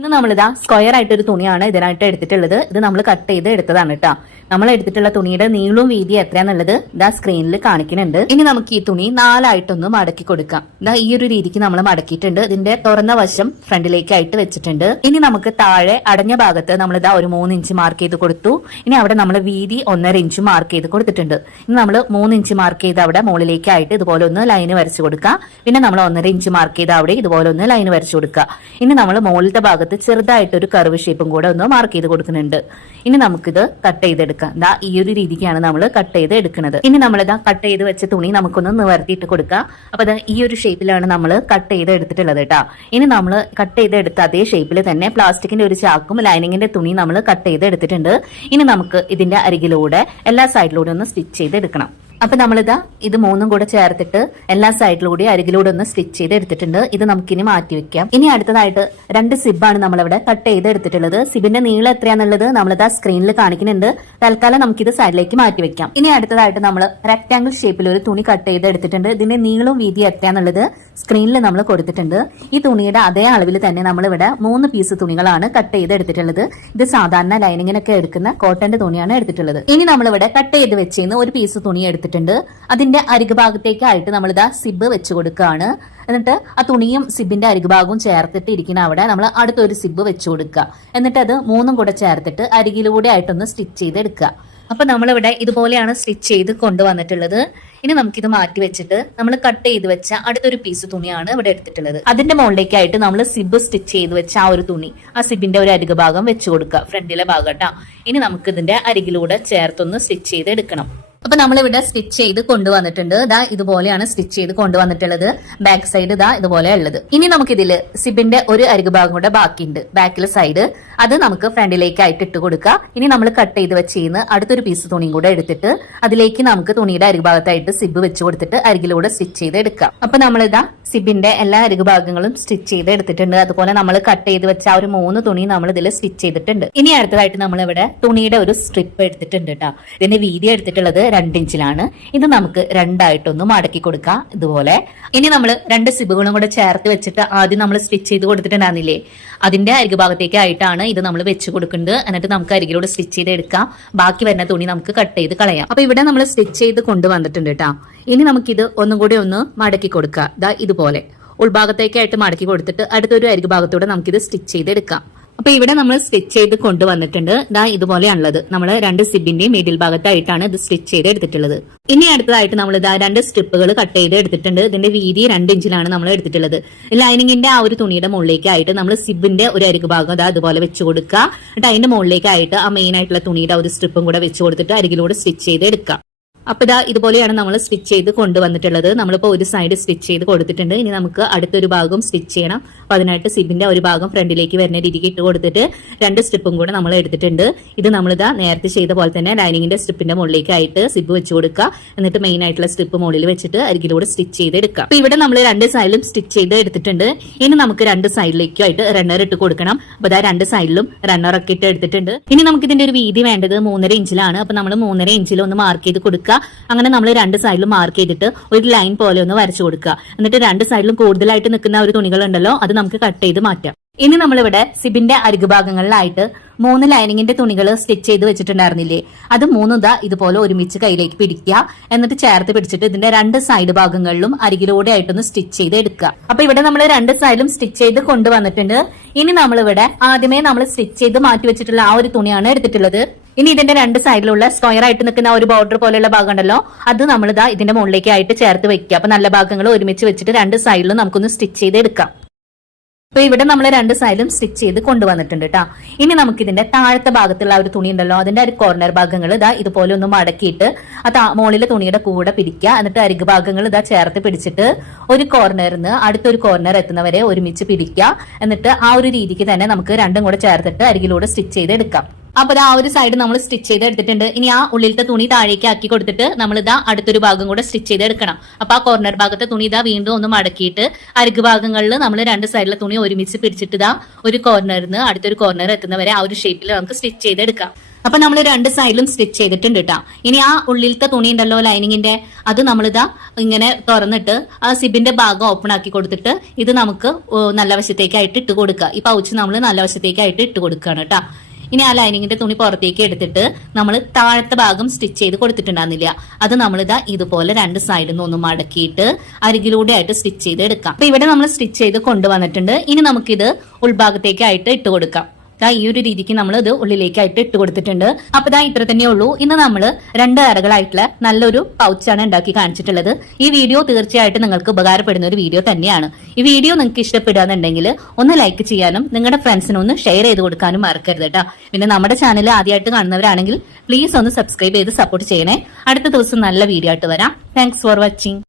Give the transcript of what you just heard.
ഇന്ന് നമ്മളിതാ സ്ക്വയർ ആയിട്ട് ഒരു തുണിയാണ് ഇതിനായിട്ട് എടുത്തിട്ടുള്ളത്. ഇത് നമ്മൾ കട്ട് ചെയ്ത് എടുത്തതാണ് കേട്ടോ നമ്മൾ എടുത്തിട്ടുള്ള തുണിയുടെ നീളവും വീതി എത്രയാന്നുള്ളത് ഇതാ സ്ക്രീനിൽ കാണിക്കുന്നുണ്ട്. ഇനി നമുക്ക് ഈ തുണി നാലായിട്ടൊന്ന് മടക്കി കൊടുക്കാം. ഇതാ ഈ ഒരു രീതിക്ക് നമ്മൾ മടക്കിയിട്ടുണ്ട്. ഇതിന്റെ തുറന്ന വശം ഫ്രണ്ടിലേക്കായിട്ട് വെച്ചിട്ടുണ്ട്. ഇനി നമുക്ക് താഴെ അടഞ്ഞ ഭാഗത്ത് നമ്മൾ ഇതാ ഒരു മൂന്ന് ഇഞ്ച് മാർക്ക് ചെയ്ത് കൊടുത്തു. ഇനി അവിടെ നമ്മൾ വീതി ഒന്നര ഇഞ്ച് മാർക്ക് ചെയ്ത് കൊടുത്തിട്ടുണ്ട്. ഇനി നമ്മൾ മൂന്ന് ഇഞ്ച് മാർക്ക് ചെയ്ത് അവിടെ മുകളിലേക്കായിട്ട് ഇതുപോലെ ഒന്ന് ലൈന് വരച്ചു കൊടുക്കുക പിന്നെ നമ്മൾ ഒന്നര ഇഞ്ച് മാർക്ക് ചെയ്ത് അവിടെ ഇതുപോലെ ഒന്ന് ലൈന് വരച്ചു കൊടുക്കുക. ഇനി നമ്മൾ മുകളിലത്തെ ഭാഗത്ത് ചെറുതായിട്ട് ഒരു കർവ് ഷേപ്പും കൂടെ ഒന്ന് മാർക്ക് ചെയ്ത് കൊടുക്കുന്നുണ്ട്. ഇനി നമുക്കിത് കട്ട് ചെയ്തെടുക്കാം. ദാ ഈ ഒരു രീതിക്കാണ് നമ്മൾ കട്ട് ചെയ്ത് എടുക്കുന്നത്. ഇനി നമ്മളിതാ കട്ട് ചെയ്ത് വെച്ച തുണി നമുക്കൊന്ന് നിവർത്തിയിട്ട് കൊടുക്കാം. അപ്പൊ ദാ ഈ ഒരു ഷേപ്പിലാണ് നമ്മൾ കട്ട് ചെയ്ത് എടുത്തിട്ടുള്ളത് കേട്ടോ ഇനി നമ്മൾ കട്ട് ചെയ്ത് എടുത്ത അതേ ഷേപ്പിൽ തന്നെ പ്ലാസ്റ്റിക്കിന്റെ ഒരു ചാക്കും ലൈനിങ്ങിന്റെ തുണി നമ്മൾ കട്ട് ചെയ്ത് എടുത്തിട്ടുണ്ട്. ഇനി നമുക്ക് ഇതിന്റെ അരികിലൂടെ എല്ലാ സൈഡിലൂടെ ഒന്ന് സ്റ്റിച്ച് ചെയ്ത് എടുക്കണം അപ്പൊ നമ്മളിതാ ഇത് മൂന്നും കൂടെ ചേർത്തിട്ട് എല്ലാ സൈഡിലൂടെ അരികിലൂടെ ഒന്ന് സ്റ്റിച്ച് ചെയ്ത് എടുത്തിട്ടുണ്ട്. ഇത് നമുക്കിനി മാറ്റി വെക്കാം. ഇനി അടുത്തതായിട്ട് രണ്ട് സിബാണ് നമ്മളിവിടെ കട്ട് ചെയ്ത് എടുത്തിട്ടുള്ളത്. സിബിന്റെ നീളം എത്രയാന്നുള്ളത് നമ്മളിതാ സ്ക്രീനിൽ കാണിക്കുന്നുണ്ട്. തൽക്കാലം നമുക്കിത് സൈഡിലേക്ക് മാറ്റി വെക്കാം. ഇനി അടുത്തതായിട്ട് നമ്മൾ റെക്ടാംഗിൾ ഷേപ്പിൽ ഒരു തുണി കട്ട് ചെയ്ത് എടുത്തിട്ടുണ്ട്. ഇതിന്റെ നീളവും വീതി എത്രയാന്നുള്ളത് സ്ക്രീനിൽ നമ്മൾ കൊടുത്തിട്ടുണ്ട്. ഈ തുണിയുടെ അതേ അളവിൽ തന്നെ നമ്മളിവിടെ മൂന്ന് പീസ് തുണികളാണ് കട്ട് ചെയ്ത് എടുത്തിട്ടുള്ളത്. ഇത് സാധാരണ ലൈനിങ്ങിനൊക്കെ എടുക്കുന്ന കോട്ടന്റെ തുണിയാണ് എടുത്തിട്ടുള്ളത്. ഇനി നമ്മളിവിടെ കട്ട് ചെയ്ത് വെച്ചിരുന്ന ഒരു പീസ് തുണി എടുത്തിട്ടുണ്ട് അതിന്റെ അരികു ഭാഗത്തേക്കായിട്ട് നമ്മളിതാ സിബ് വെച്ച് കൊടുക്കുകയാണ് എന്നിട്ട് ആ തുണിയും സിബിന്റെ അരികുഭാഗവും ചേർത്തിട്ട് ഇരിക്കുന്ന അവിടെ നമ്മൾ അടുത്തൊരു സിബ് വെച്ച് കൊടുക്കുക. എന്നിട്ട് അത് മൂന്നും കൂടെ ചേർത്തിട്ട് അരികിലൂടെ ആയിട്ടൊന്ന് സ്റ്റിച്ച് ചെയ്തെടുക്കുക. അപ്പൊ നമ്മളിവിടെ ഇതുപോലെയാണ് സ്റ്റിച്ച് ചെയ്ത് കൊണ്ടുവന്നിട്ടുള്ളത്. ഇനി നമുക്കിത് മാറ്റി വെച്ചിട്ട് നമ്മൾ കട്ട് ചെയ്ത് വെച്ച അടുത്തൊരു പീസ് തുണിയാണ് ഇവിടെ എടുത്തിട്ടുള്ളത്. അതിന്റെ മുകളിലേക്കായിട്ട് നമ്മൾ സിബ് സ്റ്റിച്ച് ചെയ്ത് വെച്ച ആ ഒരു തുണി ആ സിബിന്റെ ഒരു അരികു ഭാഗം വെച്ച് കൊടുക്കുക. ഫ്രണ്ടിലെ ഭാഗം കേട്ടോ. ഇനി നമുക്ക് ഇതിന്റെ അരികിലൂടെ ചേർത്തൊന്ന് സ്റ്റിച്ച് ചെയ്ത് എടുക്കണം അപ്പൊ നമ്മളിവിടെ സ്റ്റിച്ച് ചെയ്ത് കൊണ്ടുവന്നിട്ടുണ്ട്. ഇതാ ഇതുപോലെയാണ് സ്റ്റിച്ച് ചെയ്ത് കൊണ്ടുവന്നിട്ടുള്ളത്. ബാക്ക് സൈഡ് ഇതാ ഇതുപോലെ ഉള്ളത്. ഇനി നമുക്കിതിൽ സിബിന്റെ ഒരു അരികു ഭാഗം കൂടെ ബാക്കിയുണ്ട്. ബാക്കിലെ സൈഡ്. അത് നമുക്ക് ഫ്രണ്ടിലേക്ക് ആയിട്ട് ഇട്ട് കൊടുക്കുക ഇനി നമ്മൾ കട്ട് ചെയ്ത് വെച്ചിന്ന് അടുത്തൊരു പീസ് തുണിയും കൂടെ എടുത്തിട്ട് അതിലേക്ക് നമുക്ക് തുണിയുടെ അരികു ഭാഗത്തായിട്ട് സിബ് വെച്ച് കൊടുത്തിട്ട് അരികിലൂടെ സ്റ്റിച്ച് ചെയ്ത് എടുക്കാം. അപ്പൊ നമ്മളിതാ സിബിന്റെ എല്ലാ അരികു ഭാഗങ്ങളും സ്റ്റിച്ച് ചെയ്ത് എടുത്തിട്ടുണ്ട്. അതുപോലെ നമ്മൾ കട്ട് ചെയ്ത് വെച്ച ആ ഒരു മൂന്ന് തുണി നമ്മൾ ഇതിൽ സ്റ്റിച്ച് ചെയ്തിട്ടുണ്ട്. ഇനി അടുത്തതായിട്ട് നമ്മൾ ഇവിടെ തുണിയുടെ ഒരു സ്ട്രിപ്പ് എടുത്തിട്ടുണ്ട് കേട്ടോ ഇതിന്റെ വീതി എടുത്തിട്ടുള്ളത് രണ്ട് ഇഞ്ചിലാണ്. ഇത് നമുക്ക് രണ്ടായിട്ടൊന്ന് മടക്കി കൊടുക്കാം. ഇതുപോലെ. ഇനി നമ്മൾ രണ്ട് സിബുകളും കൂടെ ചേർത്ത് വെച്ചിട്ട് ആദ്യം നമ്മൾ സ്റ്റിച്ച് ചെയ്ത് കൊടുത്തിട്ടുണ്ടായിരുന്നില്ലേ? അതിന്റെ അരികു ഭാഗത്തേക്കായിട്ടാണ് ഇത് നമ്മൾ വെച്ച് കൊടുക്കുന്നത്. എന്നിട്ട് നമുക്ക് അരികിലൂടെ സ്റ്റിച്ച് ചെയ്ത് എടുക്കാം. ബാക്കി വരുന്ന തുണി നമുക്ക് കട്ട് ചെയ്ത് കളയാം. അപ്പൊ ഇവിടെ നമ്മൾ സ്റ്റിച്ച് ചെയ്ത് കൊണ്ടുവന്നിട്ടുണ്ട് കേട്ടോ ഇനി നമുക്കിത് ഒന്നും കൂടി ഒന്ന് മടക്കി കൊടുക്കാം. ഇതുപോലെ. ഉൾഭാഗത്തേക്കായിട്ട് മടക്കി കൊടുത്തിട്ട് അടുത്തൊരു അരികു ഭാഗത്തൂടെ നമുക്കിത് സ്റ്റിച്ച് ചെയ്തെടുക്കാം. അപ്പൊ ഇവിടെ നമ്മൾ സ്റ്റിച്ച് ചെയ്ത് കൊണ്ടുവന്നിട്ടുണ്ട്. ഇതാ ഇതുപോലെയാണുള്ളത്. നമ്മൾ രണ്ട് സിബിന്റെയും മിഡിൽ ഭാഗത്തായിട്ടാണ് ഇത് സ്റ്റിച്ച് ചെയ്ത് എടുത്തിട്ടുള്ളത്. ഇനി അടുത്തതായിട്ട് നമ്മൾ ഇതാ രണ്ട് സ്ട്രിപ്പുകൾ കട്ട് ചെയ്ത് എടുത്തിട്ടുണ്ട്. ഇതിന്റെ വീതി രണ്ട് ഇഞ്ചിലാണ് നമ്മൾ എടുത്തിട്ടുള്ളത്. ലൈനിങ്ങിന്റെ ആ ഒരു തുണിയുടെ മുകളിലേക്കായിട്ട് നമ്മൾ സിബിന്റെ ഒരു അരികു ഭാഗം അതാ അതുപോലെ വെച്ച് കൊടുക്കുക. എന്നിട്ട് അതിന്റെ മുകളിലേക്കായിട്ട് ആ മെയിൻ ആയിട്ടുള്ള തുണിയുടെ ഒരു സ്ട്രിപ്പും കൂടെ വെച്ച് കൊടുത്തിട്ട് അരികിലൂടെ സ്റ്റിച്ച് ചെയ്ത് എടുക്കാം അപ്പൊ ഇതാ ഇതുപോലെയാണ് നമ്മൾ സ്റ്റിച്ച് ചെയ്ത് കൊണ്ടുവന്നിട്ടുള്ളത്. നമ്മളിപ്പോ ഒരു സൈഡ് സ്റ്റിച്ച് ചെയ്ത് കൊടുത്തിട്ടുണ്ട്. ഇനി നമുക്ക് അടുത്തൊരു ഭാഗം സ്റ്റിച്ച് ചെയ്യണം. അപ്പൊ അതിനായിട്ട് സിബിന്റെ ഒരു ഭാഗം ഫ്രണ്ടിലേക്ക് വരുന്ന രീതിക്ക് ഇട്ട് കൊടുത്തിട്ട് രണ്ട് സ്റ്റിപ്പും കൂടെ നമ്മൾ എടുത്തിട്ടുണ്ട്. ഇത് നമ്മളിതാ നേരത്തെ ചെയ്ത പോലെ തന്നെ ലൈനിങ്ങിന്റെ സ്റ്റിപ്പിന്റെ മുകളിലേക്കായിട്ട് സിബ് വെച്ച് കൊടുക്കുക. എന്നിട്ട് മെയിൻ ആയിട്ടുള്ള സ്റ്റിപ്പ് മുകളിൽ വെച്ചിട്ട് അരികിലൂടെ സ്റ്റിച്ച് ചെയ്ത് എടുക്കുക. അപ്പൊ ഇവിടെ നമ്മൾ രണ്ട് സൈഡിലും സ്റ്റിച്ച് ചെയ്ത് എടുത്തിട്ടുണ്ട്. ഇനി നമുക്ക് രണ്ട് സൈഡിലേക്കും ആയിട്ട് റണ്ണർ ഇട്ട് കൊടുക്കണം. അപ്പൊ ഇതാ രണ്ട് സൈഡിലും റണ്ണർ ഒക്കെ ഇട്ട് എടുത്തിട്ടുണ്ട്. ഇനി നമുക്ക് ഇതിന്റെ ഒരു വീതി വേണ്ടത് മൂന്നര ഇഞ്ചിലാണ് അപ്പൊ നമ്മൾ മൂന്നര ഇഞ്ചിൽ ഒന്ന് മാർക്ക് ചെയ്ത് കൊടുക്കുക. അങ്ങനെ നമ്മൾ രണ്ട് സൈഡിലും മാർക്ക് ചെയ്തിട്ട് ഒരു ലൈൻ പോലെ ഒന്ന് വരച്ചു കൊടുക്കുക. എന്നിട്ട് രണ്ട് സൈഡിലും കൂടുതലായിട്ട് നിൽക്കുന്ന ഒരു തുണികൾ ഉണ്ടല്ലോ അത് നമുക്ക് കട്ട് ചെയ്ത് മാറ്റാം. ഇനി നമ്മളിവിടെ സിബിന്റെ അരികു ഭാഗങ്ങളിലായിട്ട് മൂന്ന് ലൈനിങ്ങിന്റെ തുണികൾ സ്റ്റിച്ച് ചെയ്ത് വെച്ചിട്ടുണ്ടായിരുന്നില്ലേ? അത് മൂന്നും ദാ ഇതുപോലെ ഒരുമിച്ച് കയ്യിലേക്ക് പിടിക്കുക. എന്നിട്ട് ചേർത്ത് പിടിച്ചിട്ട് ഇതിന്റെ രണ്ട് സൈഡ് ഭാഗങ്ങളിലും അരികിലൂടെ ആയിട്ടൊന്ന് സ്റ്റിച്ച് ചെയ്ത് എടുക്കുക. അപ്പൊ ഇവിടെ നമ്മൾ രണ്ട് സൈഡിലും സ്റ്റിച്ച് ചെയ്ത് കൊണ്ടുവന്നിട്ടുണ്ട്. ഇനി നമ്മളിവിടെ ആദ്യമേ നമ്മൾ സ്റ്റിച്ച് ചെയ്ത് മാറ്റി വെച്ചിട്ടുള്ള ആ ഒരു തുണിയാണ് എടുത്തിട്ടുള്ളത്. ഇനി ഇതിന്റെ രണ്ട് സൈഡിലുള്ള സ്ക്വയർ ആയിട്ട് നിൽക്കുന്ന ഒരു ബോർഡർ പോലെയുള്ള ഭാഗം ഉണ്ടല്ലോ അത് നമ്മൾ ഇതാ ഇതിന്റെ മുകളിലേക്ക് ആയിട്ട് ചേർത്ത് വെക്കുക. അപ്പൊ നല്ല ഭാഗങ്ങൾ ഒരുമിച്ച് വെച്ചിട്ട് രണ്ട് സൈഡിലും നമുക്കൊന്ന് സ്റ്റിച്ച് ചെയ്ത് എടുക്കാം. അപ്പൊ ഇവിടെ നമ്മൾ രണ്ട് സൈഡിലും സ്റ്റിച്ച് ചെയ്ത് കൊണ്ടുവന്നിട്ടുണ്ട് കേട്ടോ ഇനി നമുക്ക് ഇതിന്റെ താഴത്തെ ഭാഗത്തുള്ള ഒരു തുണി ഉണ്ടല്ലോ അതിന്റെ ഒരു കോർണർ ഭാഗങ്ങൾ ഇതാ ഇതുപോലെ ഒന്ന് മടക്കിയിട്ട് ആ മുകളിലെ തുണിയുടെ കൂടെ പിടിക്കുക. എന്നിട്ട് അരികു ഭാഗങ്ങൾ ഇതാ ചേർത്ത് പിടിച്ചിട്ട് ഒരു കോർണറിൽ നിന്ന് അടുത്തൊരു കോർണർ എത്തുന്നവരെ ഒരുമിച്ച് പിടിക്കുക. എന്നിട്ട് ആ ഒരു രീതിക്ക് തന്നെ നമുക്ക് രണ്ടും കൂടെ ചേർത്തിട്ട് അരികിലൂടെ സ്റ്റിച്ച് ചെയ്ത് എടുക്കാം. അപ്പൊ ആ ഒരു സൈഡ് നമ്മൾ സ്റ്റിച്ച് ചെയ്ത് എടുത്തിട്ടുണ്ട്. ഇനി ആ ഉള്ളിലത്തെ തുണി താഴേക്ക് ആക്കി കൊടുത്തിട്ട് നമ്മൾ ഇതാ അടുത്തൊരു ഭാഗം കൂടെ സ്റ്റിച്ച് ചെയ്ത് എടുക്കണം. അപ്പൊ ആ കോർണർ ഭാഗത്തെ തുണി ഇതാ വീണ്ടും ഒന്ന് മടക്കിയിട്ട് അരുക്ക് ഭാഗങ്ങളിൽ നമ്മൾ രണ്ട് സൈഡിലെ തുണി ഒരുമിച്ച് പിടിച്ചിട്ട് ഇതാ ഒരു കോർണറിൽ നിന്ന് അടുത്തൊരു കോർണർ എത്തുന്നവരെ ആ ഒരു ഷേപ്പിൽ നമുക്ക് സ്റ്റിച്ച് ചെയ്തെടുക്കാം അപ്പൊ നമ്മൾ രണ്ട് സൈഡിലും സ്റ്റിച്ച് ചെയ്തിട്ടുണ്ട് കേട്ടോ ഇനി ആ ഉള്ളിലത്തെ തുണി ഉണ്ടല്ലോ ലൈനിങ്ങിന്റെ അത് നമ്മളിതാ ഇങ്ങനെ തുറന്നിട്ട് ആ സിബിന്റെ ഭാഗം ഓപ്പൺ ആക്കി കൊടുത്തിട്ട് ഇത് നമുക്ക് നല്ല വശത്തേക്കായിട്ട് ഇട്ട് കൊടുക്കുക. ഈ പൗച്ച് നമ്മൾ നല്ല വശത്തേക്കായിട്ട് ഇട്ട് കൊടുക്കുകയാണ് കേട്ടോ ഇനി ആ ലൈനിങ്ങിന്റെ തുണി പുറത്തേക്ക് എടുത്തിട്ട് നമ്മൾ താഴത്തെ ഭാഗം സ്റ്റിച്ച് ചെയ്ത് കൊടുത്തിട്ടുണ്ടായിരുന്നില്ല. അത് നമ്മൾ ഇതാ ഇതുപോലെ രണ്ട് സൈഡിൽ നിന്ന് ഒന്ന് മടക്കിയിട്ട് അരികിലൂടെ ആയിട്ട് സ്റ്റിച്ച് ചെയ്ത് എടുക്കാം അപ്പൊ ഇവിടെ നമ്മൾ സ്റ്റിച്ച് ചെയ്ത് കൊണ്ടുവന്നിട്ടുണ്ട്. ഇനി നമുക്കിത് ഉൾഭാഗത്തേക്കായിട്ട് ഇട്ട് കൊടുക്കാം. ഈ ഒരു രീതിക്ക് നമ്മൾ ഇത് ഉള്ളിലേക്കായിട്ട് ഇട്ട് കൊടുത്തിട്ടുണ്ട്. അപ്പൊ ദാ ഇത്ര തന്നെ ഉള്ളൂ. ഇന്ന് നമ്മൾ രണ്ട് അറകളായിട്ടുള്ള നല്ലൊരു പൗച്ചാണ് ഉണ്ടാക്കി കാണിച്ചിട്ടുള്ളത്. ഈ വീഡിയോ തീർച്ചയായിട്ടും നിങ്ങൾക്ക് ഉപകാരപ്പെടുന്ന ഒരു വീഡിയോ തന്നെയാണ്. ഈ വീഡിയോ നിങ്ങൾക്ക് ഇഷ്ടപ്പെടുകയെന്നുണ്ടെങ്കിൽ ഒന്ന് ലൈക്ക് ചെയ്യാനും നിങ്ങളുടെ ഫ്രണ്ട്സിനൊന്ന് ഷെയർ ചെയ്ത് കൊടുക്കാനും മറക്കരുത് കേട്ടോ. പിന്നെ നമ്മുടെ ചാനൽ ആദ്യമായിട്ട് കാണുന്നവരാണെങ്കിൽ പ്ലീസ് ഒന്ന് സബ്സ്ക്രൈബ് ചെയ്ത് സപ്പോർട്ട് ചെയ്യണേ. അടുത്ത ദിവസം നല്ല വീഡിയോ ആയിട്ട് വരാം. Thanks for watching